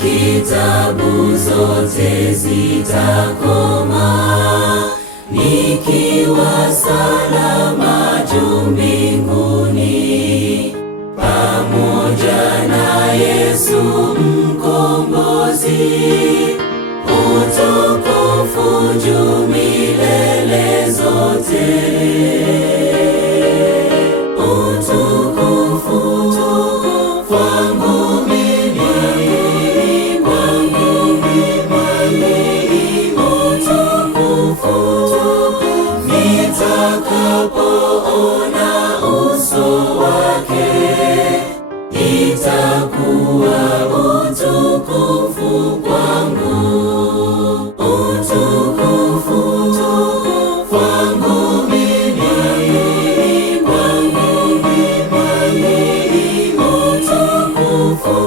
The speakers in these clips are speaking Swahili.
kitabu zote zitakoma, nikiwa salama juu mbinguni, pamoja na Yesu mkombozi. Utukufu juu milele zote. Utukufu kwangu mimi, kwangu mimi. Utukufu nitakapoona uso wake, itakuwa utukufu kwangu. Utukufu kwangu mimi, kwangu mimi. Utukufu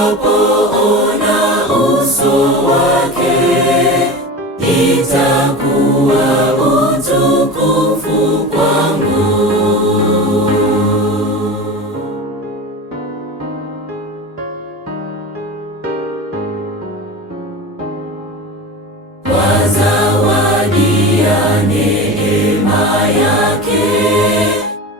nitakapoona uso wake, itakuwa utukufu kwangu. Kwa zawadi ya neema yake,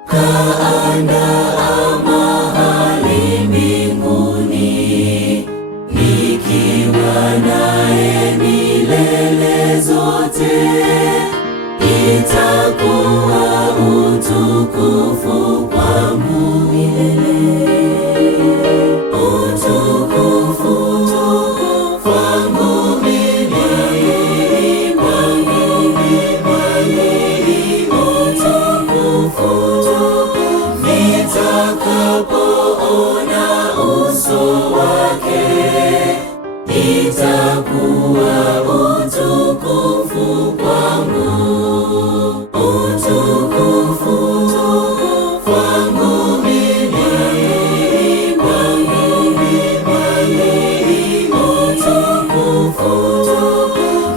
kaandaa mahali mbinguni, nikiwa naye milele zote, itakuwa utukufu kwangu milele. Utukufu kwangu mimi, kwangu mimi. Utukufu nitakapoona uso wake, itakuwa utukufu kwangu. Utukufu kwangu mimi, kwangu mimi. Utukufu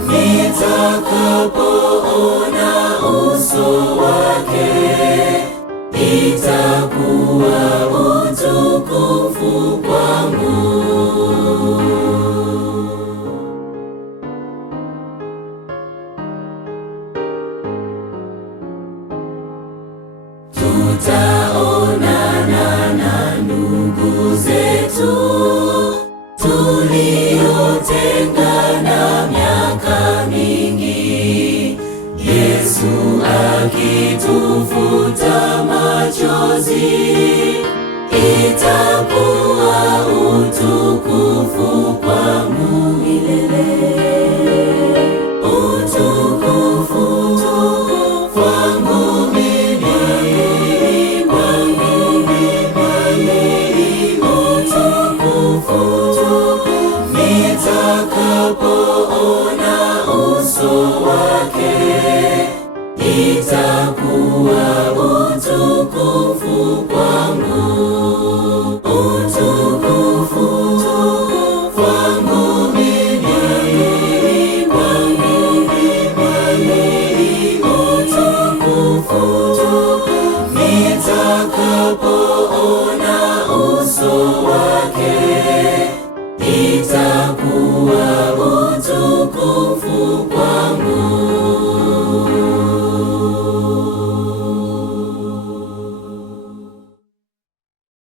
nitakapoona uso wake, itakuwa utukufu kwangu. Tutaonana na ndugu zetu tuliotengana miaka mingi, Yesu akitufuta machozi, itakuwa utukufu kwangu milele. Utukufu kwangu mimi, kwangu mimi. Utukufu nitakapoona uso wake, itakuwa utukufu